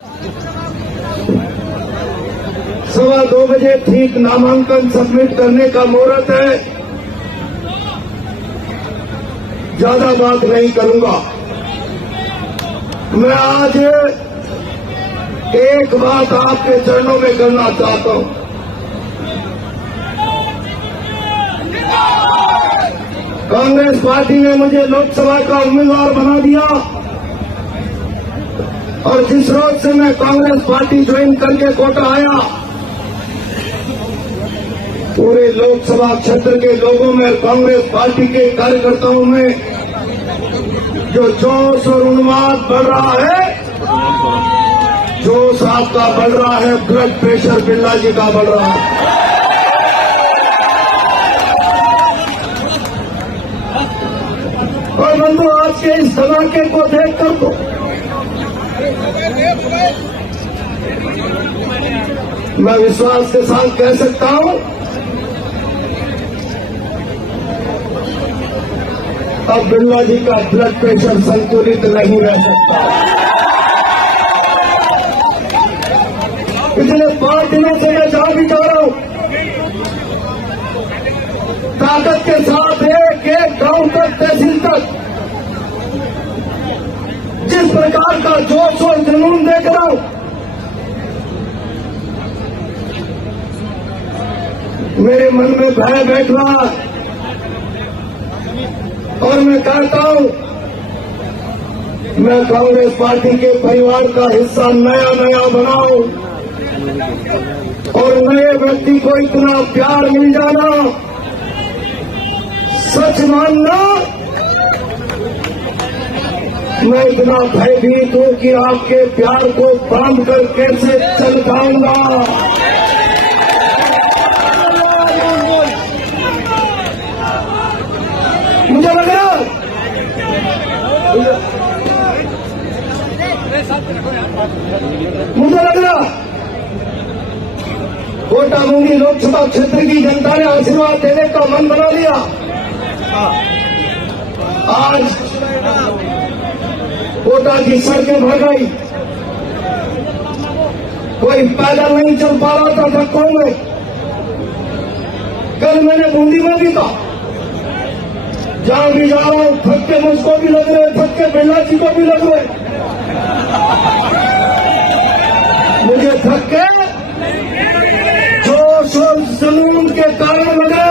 2:15 बजे ठीक नामांकन सबमिट करने का मुहूर्त है। ज्यादा बात नहीं करूंगा। मैं आज एक बात आपके चरणों में करना चाहता हूं। कांग्रेस पार्टी ने मुझे लोकसभा का उम्मीदवार बना दिया और जिस रोज से मैं कांग्रेस पार्टी ज्वाइन करके कोटा आया, पूरे लोकसभा क्षेत्र के लोगों में, कांग्रेस पार्टी के कार्यकर्ताओं में जो जोश और उन्माद बढ़ रहा है, जोश आपका बढ़ रहा है, ब्लड प्रेशर बिरला जी का बढ़ रहा है। और बंधु, आज के इस धमाके को देखकर तो मैं विश्वास के साथ कह सकता हूं, अब बिरला जी का ब्लड प्रेशर संतुलित नहीं रह सकता। पिछले 5 दिनों से मैं जहां भी जा रहा हूं, ताकत के साथ एक एक गांव तक, तहसील तक जिस प्रकार का जोश और जुनून देख रहा हूं, मेरे मन में भय बैठ रहा है। और मैं कहता हूं, मैं कांग्रेस पार्टी के परिवार का हिस्सा नया नया बनाऊं और नए व्यक्ति को इतना प्यार मिल जाना, सच मानना, मैं इतना भयभीत हूं कि आपके प्यार को बांध कर कैसे चल पाऊंगा। मुझे लग रहा कोटा मुंगी लोकसभा क्षेत्र की जनता ने आशीर्वाद देने का मन बना लिया। आज कोटा की सड़कें भर गई, कोई पैदल नहीं चल पा रहा था धक्कों में। कल मैंने बूंदी में भी कहा, जहां भी जा रहा हूं धक्के मुझको भी लग रहे, धक्के बिरला जी को भी लग रहे। मुझे धक्के जोश और जुनून के कारण लगे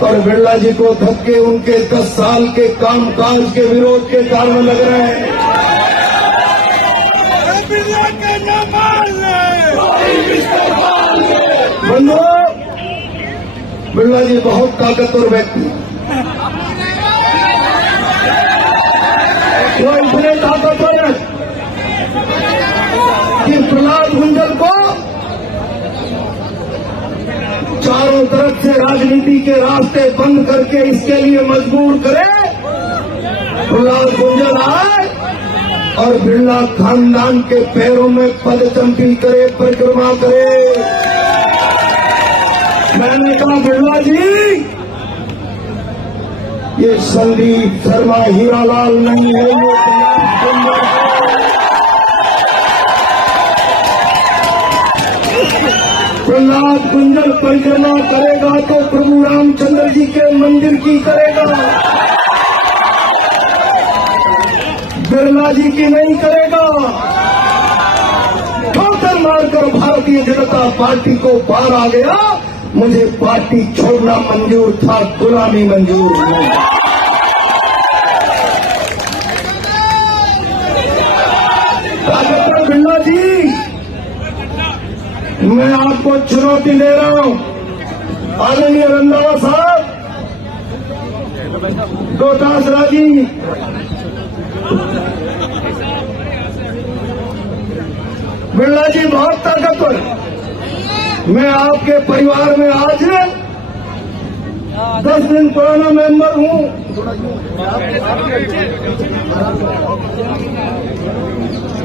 और बिरला जी को धक्के उनके 10 साल के कामकाज के विरोध के कारण लग रहे हैं। बंधुओं, बिरला जी बहुत ताकतवर व्यक्ति, वो इतने ताकतवर है कि प्रहलाद गुंजर को चारों तरफ से राजनीति के रास्ते बंद करके इसके लिए मजबूर करे। प्रहलाद गुंजर आए और बिरला खानदान के पैरों में पदचंपी करे, परिक्रमा करे। मैंने कहा, बिरला जी, ये संदीप शर्मा हीरालाल नहीं है, ये प्रहलाद गुंजर परिक्रमा करेगा तो प्रभु रामचंद्र जी के मंदिर की करेगा, बिरला जी की नहीं करेगा। ठोकर मारकर भारतीय जनता पार्टी को पार आ गया। मुझे पार्टी छोड़ना मंजूर था, गुलामी मंजूर नहीं। डॉक्टर बिरला जी, मैं आपको चुनौती दे रहा हूं। आदरणीय रंधावा साहब, डोटासरा जी, बिरला जी बहुत ताकतवर। मैं आपके परिवार में आज 10 दिन पुराना मेंबर हूं।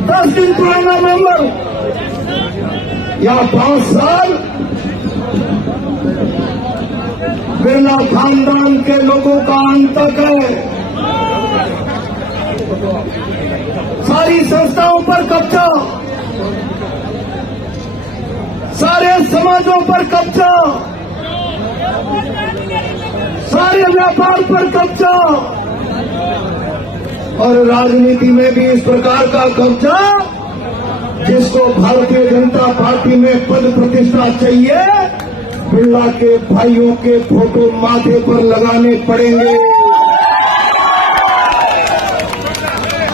10 दिन पुराना मेंबर हूं या 5 साल बिरला खानदान के लोगों का अंतक है। सारी संस्थाओं पर कब्जा, सारे समाजों पर कब्जा, सारे व्यापार पर कब्जा और राजनीति में भी इस प्रकार का कब्जा जिसको भारतीय जनता पार्टी में पद प्रतिष्ठा चाहिए, बिरला के भाइयों के फोटो माथे पर लगाने पड़ेंगे।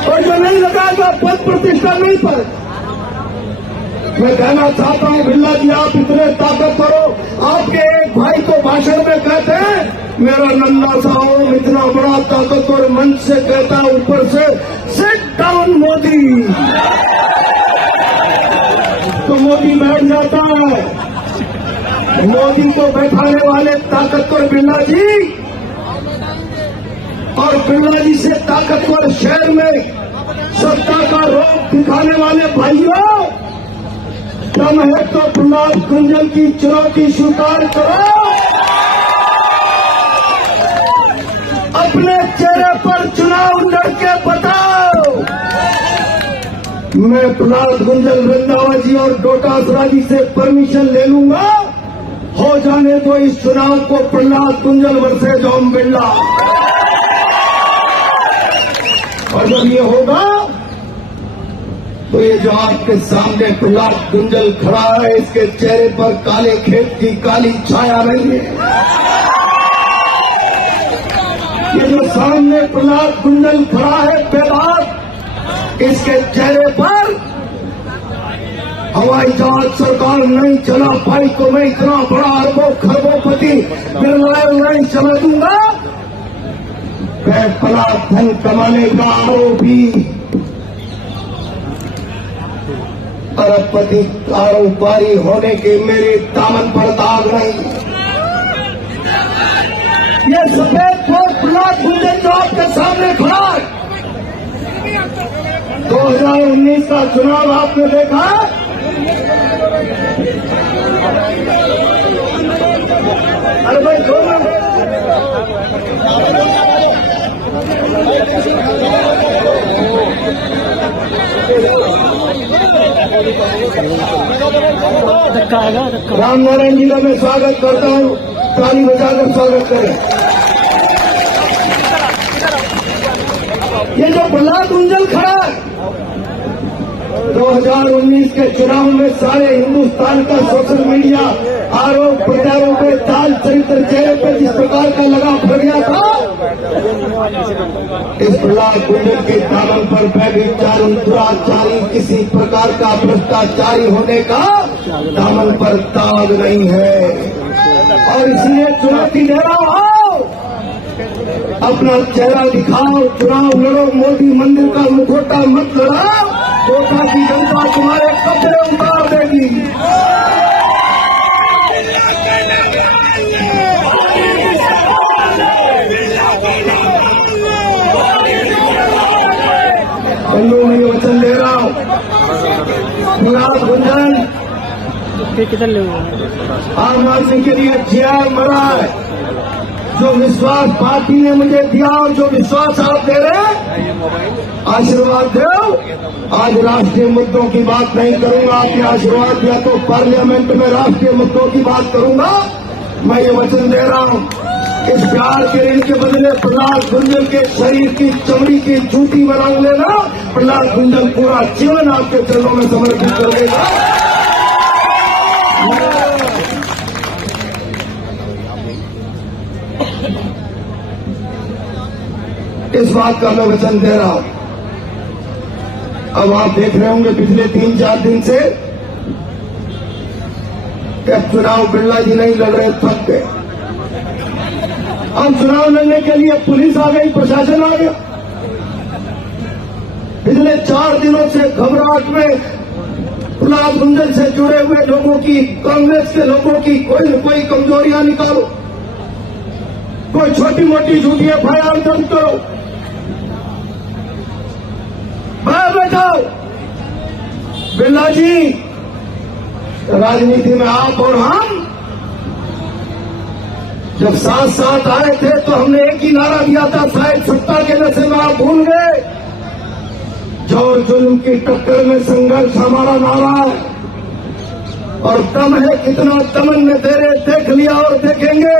और जो नहीं लगाएगा पद प्रतिष्ठा नहीं पर। मैं कहना चाहता हूं बिरला जी, आप इतने ताकतवर हो, आपके एक भाई को भाषण में कहते हैं मेरा नन्ना सा ओम इतना बड़ा ताकतवर मंच से कहता है ऊपर से सिट डाउन मोदी, तो मोदी बैठ जाता है। मोदी को बैठाने वाले ताकतवर बिरला जी और बिरला जी से ताकतवर शहर में सत्ता का रोक दिखाने वाले भाइयों, दम है तो प्रहलाद गुंजल की चुनौती स्वीकार करो, अपने चेहरे पर चुनाव लड़के बताओ। मैं प्रहलाद गुंजल रंधावा जी और डोटासरा जी से परमिशन ले लूंगा, हो जाने दो इस चुनाव को प्रहलाद गुंजल वर्सेज ओम बिरला। और जब ये होगा तो ये जो आपके सामने प्रहलाद गुंजल खड़ा है, इसके चेहरे पर काले खेत की काली छाया नहीं है। ये जो सामने प्रहलाद गुंजल खड़ा है बेबाक, इसके चेहरे पर हवाई जहाज सरकार नहीं चला पाई तो मैं इतना बड़ा अरबों खरबोपति बिरला नहीं चला दूंगा। बड़ा धन कमाने का आरोपी अरबपति कारोबारी होने के मेरे दामन पर दाग नहीं। ये सफेद कोट प्रहलाद गुंजल जो आपके सामने खड़ा है, 2019 का चुनाव आपने देखा, अरे भाई दो राम नारायण जिला में स्वागत करता हूँ, ताली बजाकर स्वागत करें। ये जो प्रहलाद गुंजल खड़ा है, 2019 के चुनाव में सारे हिंदुस्तान का सोशल मीडिया आरोप प्रत्यारोप पे ताल चरित्र चेहरे पे जिस प्रकार का लगा फट गया था, इस प्रहलाद गुंजल के दामन पर व्यभिचारी दुराचारी किसी प्रकार का भ्रष्टाचारी होने का दामन पर दाग नहीं है। और इसलिए चुनौती दे रहा हो, अपना चेहरा दिखाओ, चुनाव लड़ो, मोदी मंदिर का मुखौटा मत लड़ाओ, कोटा की जनता तुम्हारे कपड़े उतार देगी। बंधु मैं वचन दे रहा हूँ, प्रहलाद गुंजल आम आदमी के लिए जिया मरा है। जो विश्वास पार्टी ने मुझे दिया और जो विश्वास आप दे रहे हैं, आशीर्वाद दो। आज राष्ट्रीय मुद्दों की बात नहीं करूंगा, आपने आशीर्वाद दिया तो पार्लियामेंट में राष्ट्रीय मुद्दों की बात करूंगा। मैं ये वचन दे रहा हूं, इस प्यार के ऋण के बदले प्रहलाद गुंजल के शरीर की चमड़ी की जूती बनाऊ लेना, प्रहलाद गुंजल पूरा जीवन आपके चरणों में समर्पित कर देगा। इस बात का मैं वचन दे रहा हूं। अब आप देख रहे होंगे पिछले 3-4 दिन से कि अब चुनाव बिरला जी नहीं लड़ रहे, थक गए। अब चुनाव लड़ने के लिए पुलिस आ गई, प्रशासन आ गया। पिछले 4 दिनों से घबराहट में प्रहलाद गुंजल से जुड़े हुए लोगों की, कांग्रेस के लोगों की कोई न कोई कमजोरियां निकालो, कोई छोटी मोटी झूठी एफआईआर दर्ज करो, बाहर बैठाओ। बिरला जी, राजनीति में आप और हम जब साथ साथ आए थे तो हमने एक ही नारा दिया था, शायद सत्ता के नशे में आप भूल गए। और जुल्म की टक्कर में संघर्ष हमारा नारा है। और दम है कितना दमन में तेरे देख लिया और देखेंगे।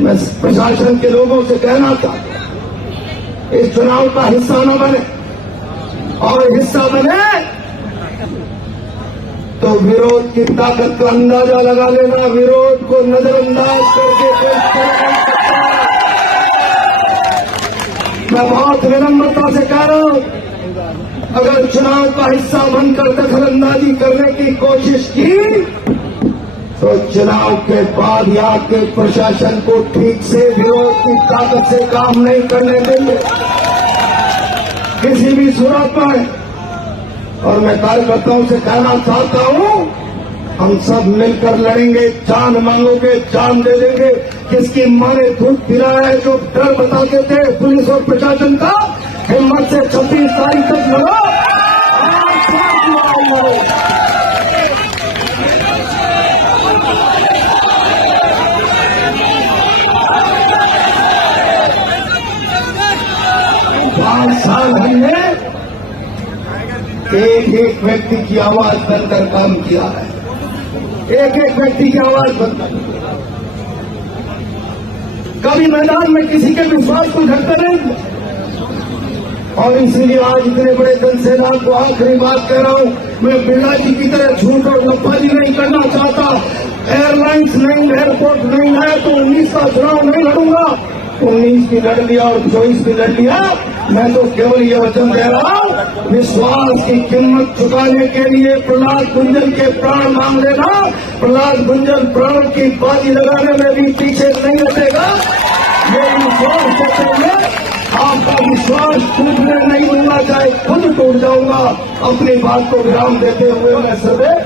मैं प्रशासन के लोगों से कहना चाहता हूं, इस चुनाव का हिस्सा न बने, और हिस्सा बने तो विरोध की ताकत का अंदाजा लगा लेना। विरोध को नजरअंदाज करके कोई फर्क नहीं सकता। मैं बहुत विनम्रता से कह रहा हूं, अगर चुनाव का हिस्सा बनकर दखलंदाजी करने की कोशिश की तो चुनाव के बाद यहाँ के प्रशासन को ठीक से विरोध की ताकत से काम नहीं करने देंगे किसी भी सूरत में। और मैं कार्यकर्ताओं से कहना चाहता हूं, हम सब मिलकर लड़ेंगे, जान मांगोगे जान दे देंगे। किसकी मां ने दूध पिलाया है, जो डर बताते थे पुलिस और प्रशासन का, हिम्मत से 26 तारीख तक लड़ो। पांच साल हमने एक एक व्यक्ति की आवाज बनकर काम किया है, एक एक व्यक्ति की आवाज बनकर। कभी मैदान में किसी के विश्वास को ढकते नहीं, और इसीलिए आज इतने बड़े जनसैलाब को आखिरी बात कह रहा हूं, मैं बिरला जी की तरह झूठ और लफाजी नहीं करना चाहता। एयरलाइंस नहीं, एयरपोर्ट नहीं है तो 19 का चुनाव नहीं लड़ूंगा। 19 भी लड़ लिया और 24 भी लड़ लिया। मैं तो केवल ये वचन दे रहा हूं, विश्वास की कीमत चुकाने के लिए प्रहलाद गुंजन के प्राण मांग लेना। प्रहलाद गुंजन प्राण की बाजी लगाने में भी पीछे नहीं हटेगा। ये विश्वास देते हुए आपका विश्वास टूटने नहीं दूंगा, चाहे खुद टूट जाऊंगा। अपनी बात को विराम देते हुए मैं सदैव